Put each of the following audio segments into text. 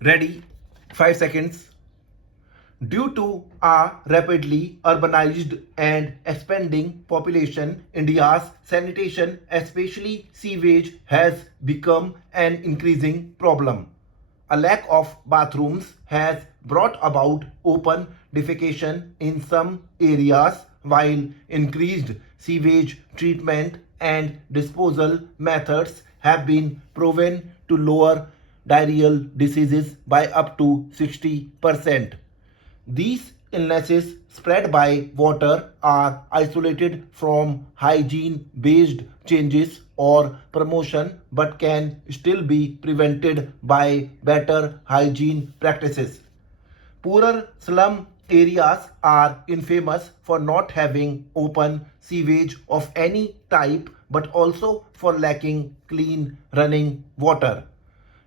Ready? 5 seconds. Due to a rapidly urbanized and expanding population, India's sanitation, especially sewage, has become an increasing problem. A lack of bathrooms has brought about open defecation in some areas, while increased sewage treatment and disposal methods have been proven to lower diarrheal diseases by up to 60%. These illnesses spread by water are isolated from hygiene based changes or promotion but can still be prevented by better hygiene practices. Poorer slum areas are infamous for not having open sewage of any type but also for lacking clean running water.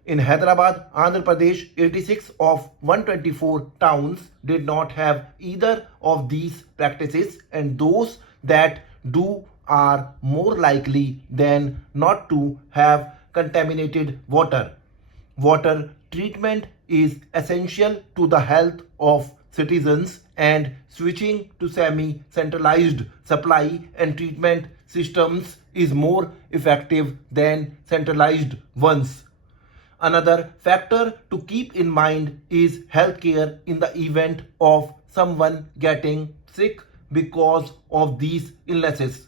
In Hyderabad, Andhra Pradesh, 86 of 124 towns did not have either of these practices, and those that do are more likely than not to have contaminated water. Water treatment is essential to the health of citizens, and switching to semi centralized supply and treatment systems is more effective than centralized ones. Another factor to keep in mind is healthcare in the event of someone getting sick because of these illnesses.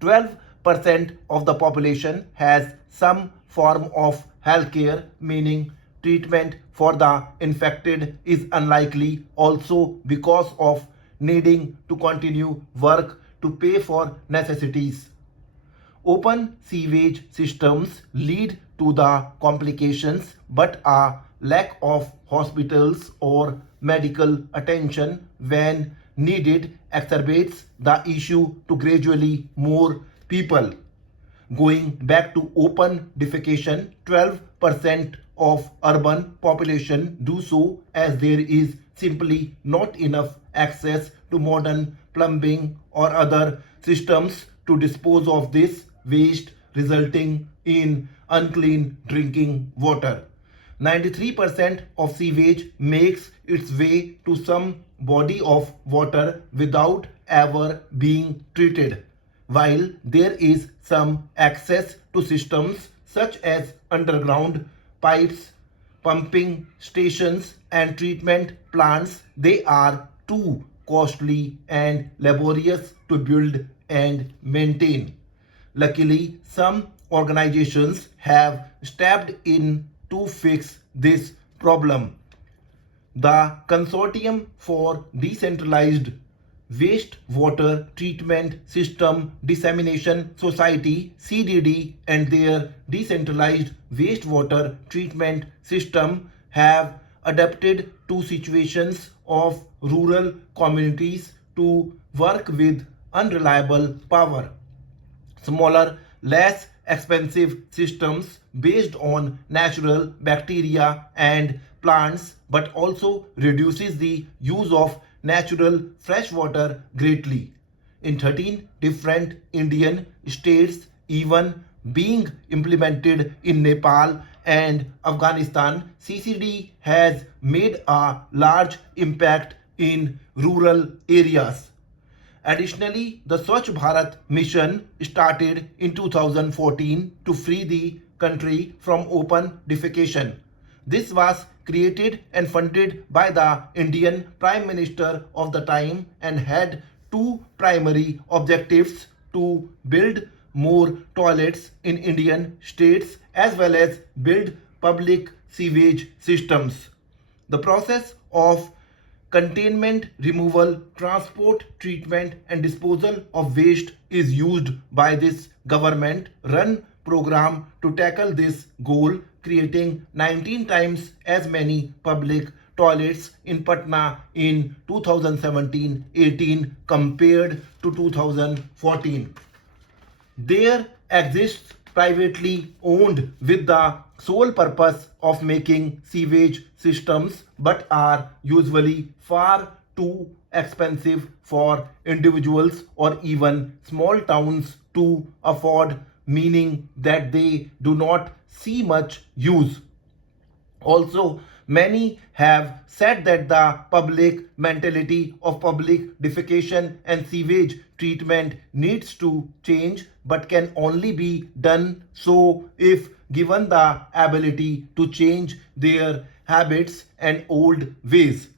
12% of the population has some form of healthcare, meaning treatment for the infected is unlikely, also because of needing to continue work to pay for necessities. Open sewage systems lead to the complications, but a lack of hospitals or medical attention when needed exacerbates the issue to gradually more people. Going back to open defecation, 12% of urban population do so as there is simply not enough access to modern plumbing or other systems to dispose of this waste, resulting in unclean drinking water. 93% of sewage makes its way to some body of water without ever being treated, while there is some access to systems such as underground pipes, pumping stations, and treatment plants. They are too costly and laborious to build and maintain. Luckily, some organizations have stepped in to fix this problem. The Consortium for Decentralized Wastewater Treatment System Dissemination Society (CDD) and their decentralized wastewater treatment system have adapted to situations of rural communities to work with unreliable power. Smaller, less expensive systems based on natural bacteria and plants, but also reduces the use of natural fresh water greatly. In 13 different Indian states, even being implemented in Nepal and Afghanistan, CCD has made a large impact in rural areas. Additionally, the Swachh Bharat mission started in 2014 to free the country from open defecation. This was created and funded by the Indian Prime Minister of the time and had two primary objectives: to build more toilets in Indian states as well as build public sewage systems. The process of containment, removal, transport, treatment, and disposal of waste is used by this government run program to tackle this goal, creating 19 times as many public toilets in Patna in 2017-18 compared to 2014. There exists privately owned with the sole purpose of making sewage systems but are usually far too expensive for individuals or even small towns to afford, meaning that they do not see much use. Also, many have said that the public mentality of public defecation and sewage treatment needs to change but can only be done so if given the ability to change their habits and old ways.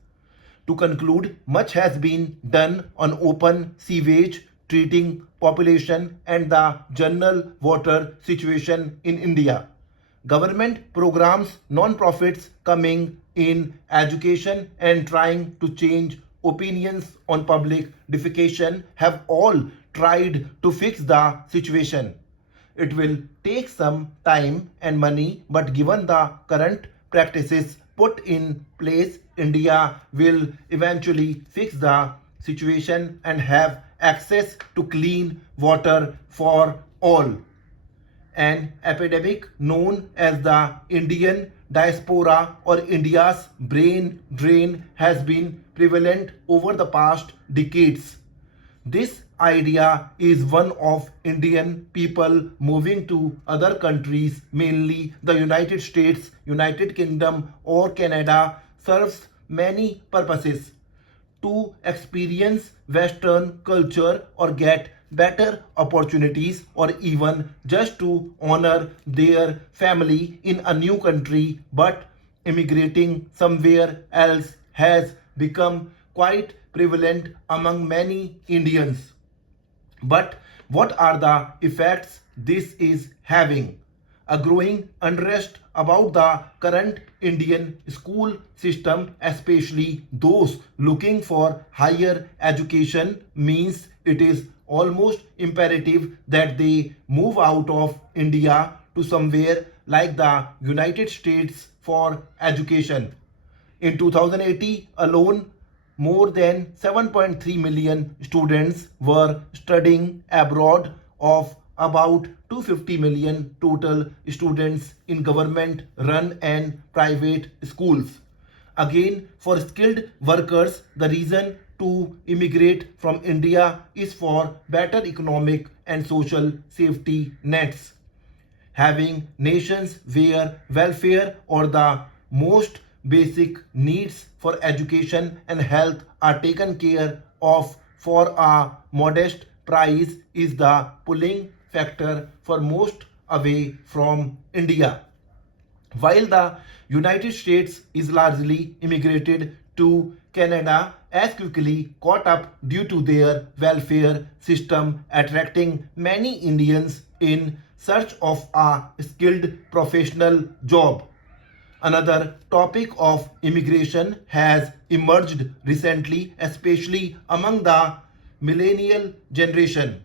To conclude, much has been done on open sewage treating population and the general water situation in India. Government programs, non-profits coming in education and trying to change opinions on public defecation have all tried to fix the situation. It will take some time and money, but given the current practices put in place, India will eventually fix the situation and have access to clean water for all. An epidemic known as the Indian diaspora or India's brain drain has been prevalent over the past decades. This idea is one of Indian people moving to other countries, mainly the United States, United Kingdom, or Canada, serves many purposes to experience Western culture or get better opportunities or even just to honor their family in a new country, but immigrating somewhere else has become quite prevalent among many Indians. But what are the effects this is having? A growing unrest about the current Indian school system, especially those looking for higher education, means it is almost imperative that they move out of India to somewhere like the United States for education. In 2018 alone, more than 7.3 million students were studying abroad, of about 250 million total students in government run and private schools. Again, for skilled workers, the reason to immigrate from India is for better economic and social safety nets. Having nations where welfare or the most basic needs for education and health are taken care of for a modest price is the pulling factor for most away from India. While the United States is largely immigrated to Canada as quickly caught up due to their welfare system attracting many Indians in search of a skilled professional job. Another topic of immigration has emerged recently, especially among the millennial generation,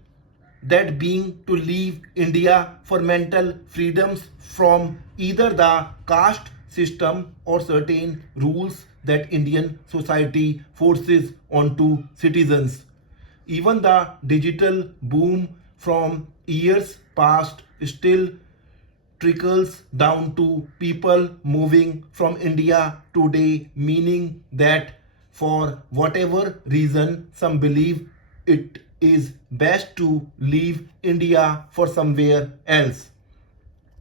that being to leave India for mental freedoms from either the caste system or certain rules that Indian society forces onto citizens. Even the digital boom from years past still trickles down to people moving from India today, meaning that for whatever reason some believe it is best to leave India for somewhere else.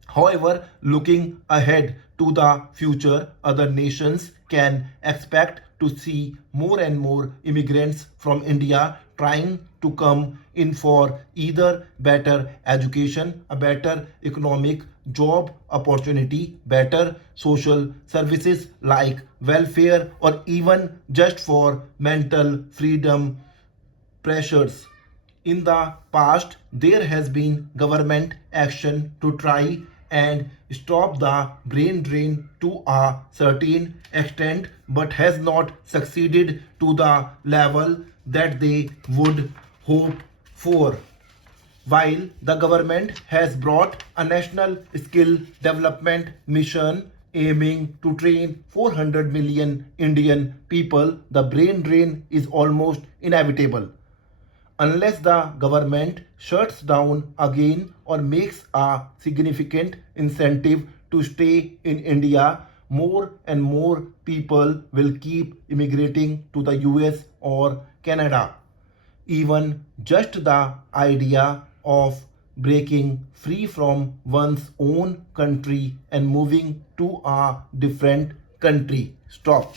However, looking ahead to the future, other nations can expect to see more and more immigrants from India trying to come in for either better education, a better economic job opportunity, better social services like welfare, or even just for mental freedom pressures. In the past, there has been government action to try and stop the brain drain to a certain extent, but has not succeeded to the level that they would hope for. While the government has brought a national skill development mission aiming to train 400 million Indian people, the brain drain is almost inevitable unless the government shuts down again or makes a significant incentive to stay in India. More and more people will keep immigrating to the US or Canada. Even just the idea of breaking free from one's own country and moving to a different country. Stop.